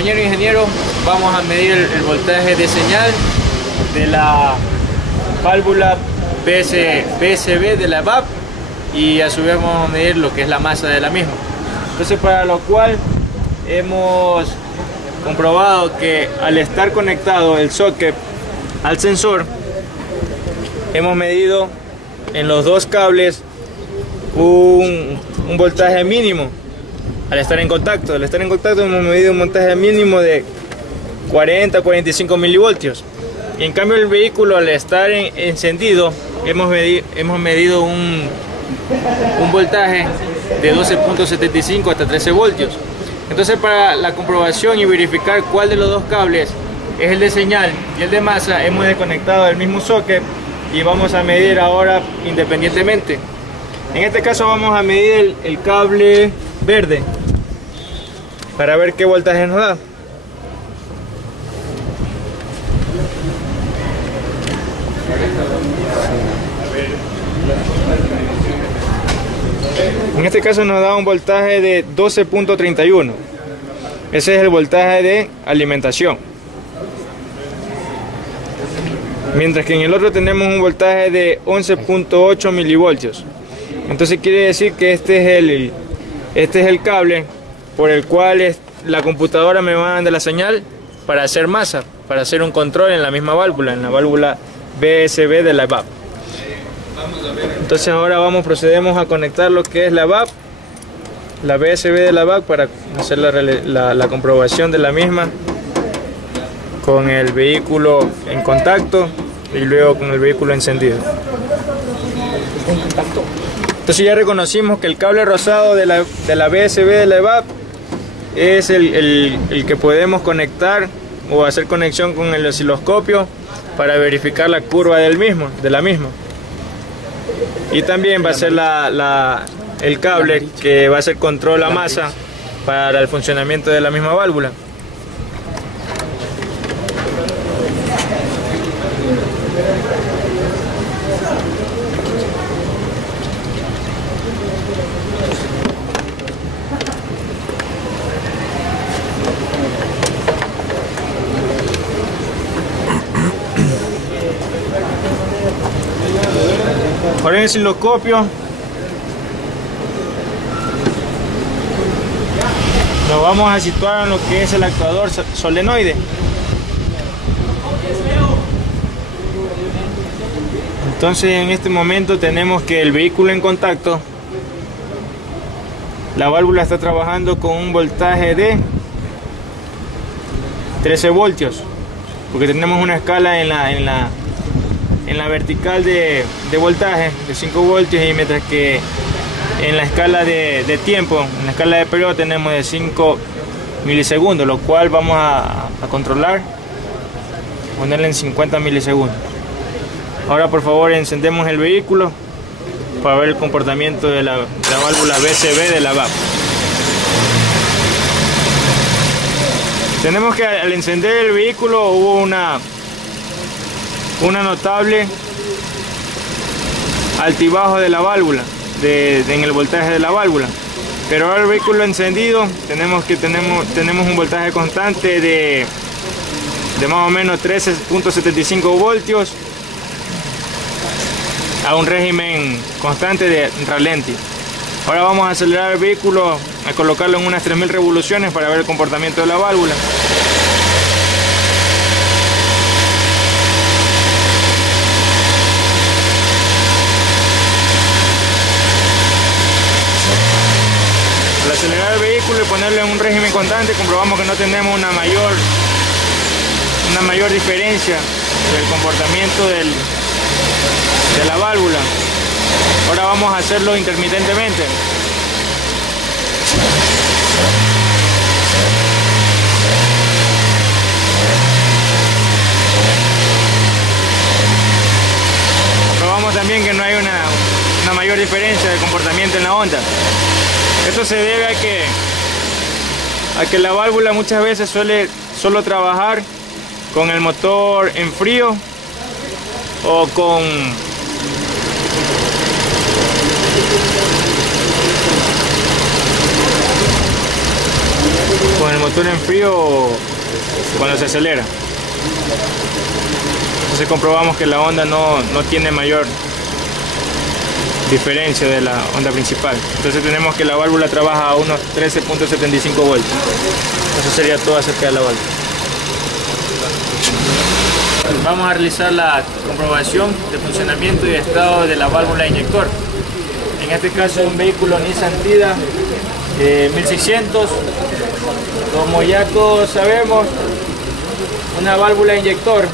compañero ingeniero, vamos a medir el voltaje de señal de la válvula BSB de la VAP y a su vez vamos a medir lo que es la masa de la misma. Entonces, para lo cual hemos comprobado que al estar conectado el socket al sensor, hemos medido en los dos cables un voltaje mínimo. Al estar en contacto hemos medido un voltaje mínimo de 40-45 milivoltios. Y en cambio el vehículo, al estar encendido, hemos medido un voltaje de 12.75 hasta 13 voltios. Entonces, para la comprobación y verificar cuál de los dos cables es el de señal y el de masa, hemos desconectado el mismo socket y vamos a medir ahora independientemente. En este caso vamos a medir el cable verde para ver qué voltaje nos da. En este caso nos da un voltaje de 12.31. Ese es el voltaje de alimentación. Mientras que en el otro tenemos un voltaje de 11.8 milivoltios. Entonces quiere decir que este es el cable por el cual la computadora me manda la señal para hacer masa, para hacer un control en la misma válvula, en la válvula BSB de la VAP. Entonces ahora procedemos a conectar lo que es la VAP, la BSB de la VAP, para hacer la comprobación de la misma con el vehículo en contacto y luego con el vehículo encendido. Entonces ya reconocimos que el cable rosado de la BSB de la VAP es el que podemos conectar o hacer conexión con el osciloscopio para verificar la curva de la misma. Y también va a ser el cable que va a hacer control a masa para el funcionamiento de la misma válvula. Ahora en el osciloscopio nos vamos a situar en lo que es el actuador solenoide. Entonces en este momento tenemos que el vehículo en contacto, la válvula está trabajando con un voltaje de 13 voltios, porque tenemos una escala en la vertical de voltaje de 5 voltios, y mientras que en la escala de tiempo, en la escala de periodo, tenemos de 5 milisegundos, lo cual vamos a controlar, ponerle en 50 milisegundos. Ahora por favor encendemos el vehículo para ver el comportamiento de la válvula BSB de la VAP. Tenemos que al encender el vehículo hubo una notable altibajo de la válvula, en el voltaje de la válvula. Pero ahora el vehículo encendido tenemos un voltaje constante de más o menos 13.75 voltios a un régimen constante de ralenti. Ahora vamos a acelerar el vehículo, a colocarlo en unas 3000 revoluciones para ver el comportamiento de la válvula. Al acelerar el vehículo y ponerlo en un régimen constante, comprobamos que no tenemos una mayor diferencia del comportamiento de la válvula. Ahora vamos a hacerlo intermitentemente. Comprobamos también que no hay una mayor diferencia de comportamiento en la onda. Esto se debe a que la válvula muchas veces suele solo trabajar con el motor en frío o con con el motor en frío cuando se acelera. Entonces comprobamos que la onda no tiene mayor diferencia de la onda principal. Entonces tenemos que la válvula trabaja a unos 13.75 voltios. Eso sería todo acerca de la válvula. Vamos a realizar la comprobación de funcionamiento y estado de la válvula inyector. En este caso es un vehículo Nissan Tida 1600. Como ya todos sabemos, una válvula inyector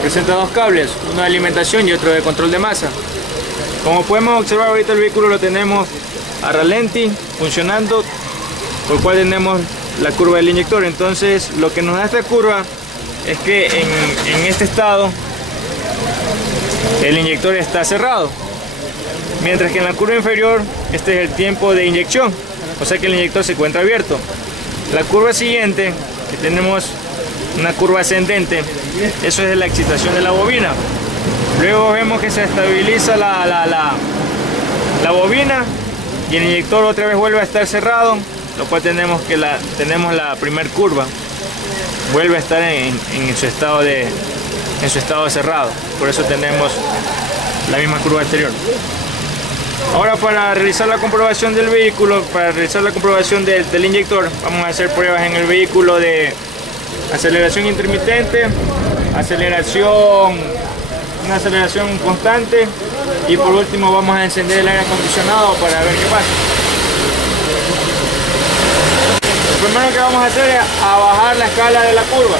presenta dos cables, uno de alimentación y otro de control de masa. Como podemos observar, ahorita el vehículo lo tenemos a ralenti funcionando, por el cual tenemos la curva del inyector. Entonces lo que nos da esta curva es que en este estado el inyector está cerrado, mientras que en la curva inferior este es el tiempo de inyección, o sea que el inyector se encuentra abierto. La curva siguiente, que tenemos una curva ascendente, eso es la excitación de la bobina. Luego vemos que se estabiliza la bobina y el inyector otra vez vuelve a estar cerrado, lo cual tenemos la primer curva vuelve a estar en su estado cerrado. Por eso tenemos la misma curva anterior. Ahora, para realizar la comprobación del vehículo, para realizar la comprobación del inyector, vamos a hacer pruebas en el vehículo de aceleración intermitente, una aceleración constante, y por último vamos a encender el aire acondicionado para ver qué pasa. Lo primero que vamos a hacer es bajar la escala de la curva.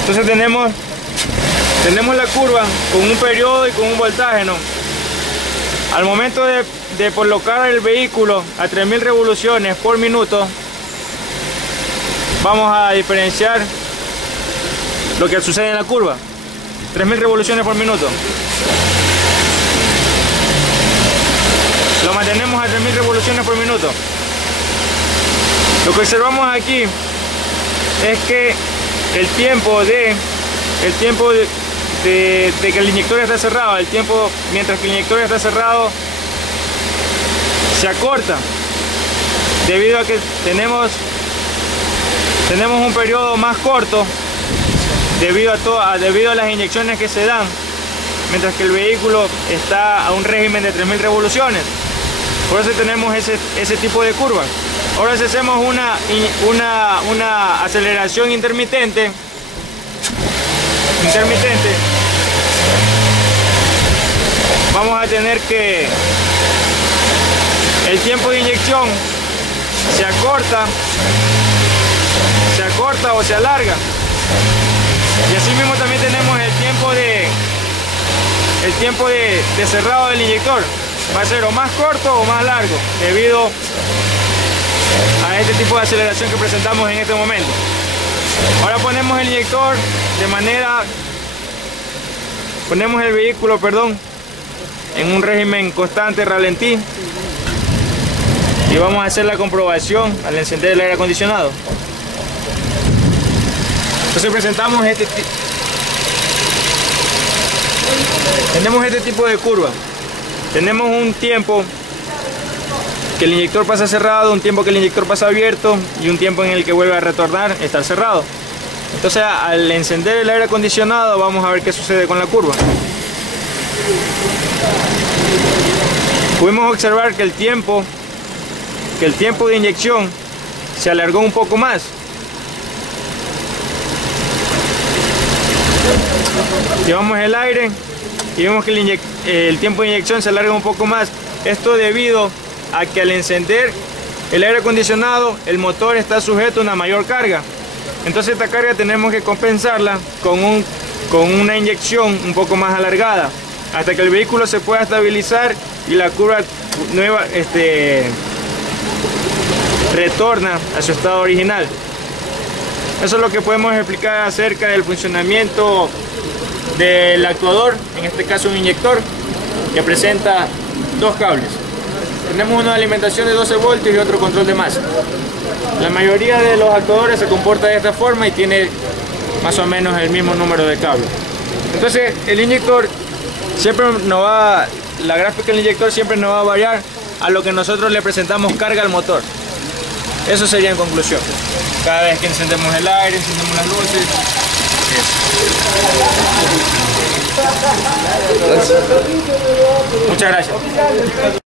Entonces tenemos la curva con un periodo y con un voltaje, ¿no? Al momento de colocar el vehículo a 3000 revoluciones por minuto, vamos a diferenciar lo que sucede en la curva. 3000 revoluciones por minuto. Lo mantenemos a 3000 revoluciones por minuto. Lo que observamos aquí es que el tiempo de que el inyector está cerrado, mientras que el inyector está cerrado, se acorta, debido a que tenemos un periodo más corto debido a las inyecciones que se dan, mientras que el vehículo está a un régimen de 3000 revoluciones. Por eso tenemos ese tipo de curvas. Ahora, si hacemos una aceleración intermitente, vamos a tener que el tiempo de inyección se acorta o se alarga, y así mismo también tenemos el tiempo de cerrado del inyector. Va a ser o más corto o más largo, debido a este tipo de aceleración que presentamos en este momento. Ahora ponemos el inyector ponemos el vehículo, en un régimen constante ralentí, y vamos a hacer la comprobación al encender el aire acondicionado. Entonces tenemos este tipo de curva. Tenemos un tiempo que el inyector pasa cerrado, un tiempo que el inyector pasa abierto y un tiempo en el que vuelve a retornar, estar cerrado. Entonces, al encender el aire acondicionado, vamos a ver qué sucede con la curva. Pudimos observar que el tiempo de inyección se alargó un poco más. Llevamos el aire y vemos que el tiempo de inyección se alarga un poco más. Esto debido a que al encender el aire acondicionado, el motor está sujeto a una mayor carga. Entonces esta carga tenemos que compensarla con una inyección un poco más alargada, hasta que el vehículo se pueda estabilizar y la curva nueva retorna a su estado original. Eso es lo que podemos explicar acerca del funcionamiento del actuador, en este caso un inyector que presenta dos cables. Tenemos una alimentación de 12 voltios y otro control de masa. La mayoría de los actuadores se comporta de esta forma y tiene más o menos el mismo número de cables. Entonces el inyector siempre nos va la gráfica del inyector siempre nos va a variar a lo que nosotros le presentamos carga al motor. Eso sería en conclusión. Cada vez que encendemos el aire, encendemos las luces. Eso. Muchas gracias.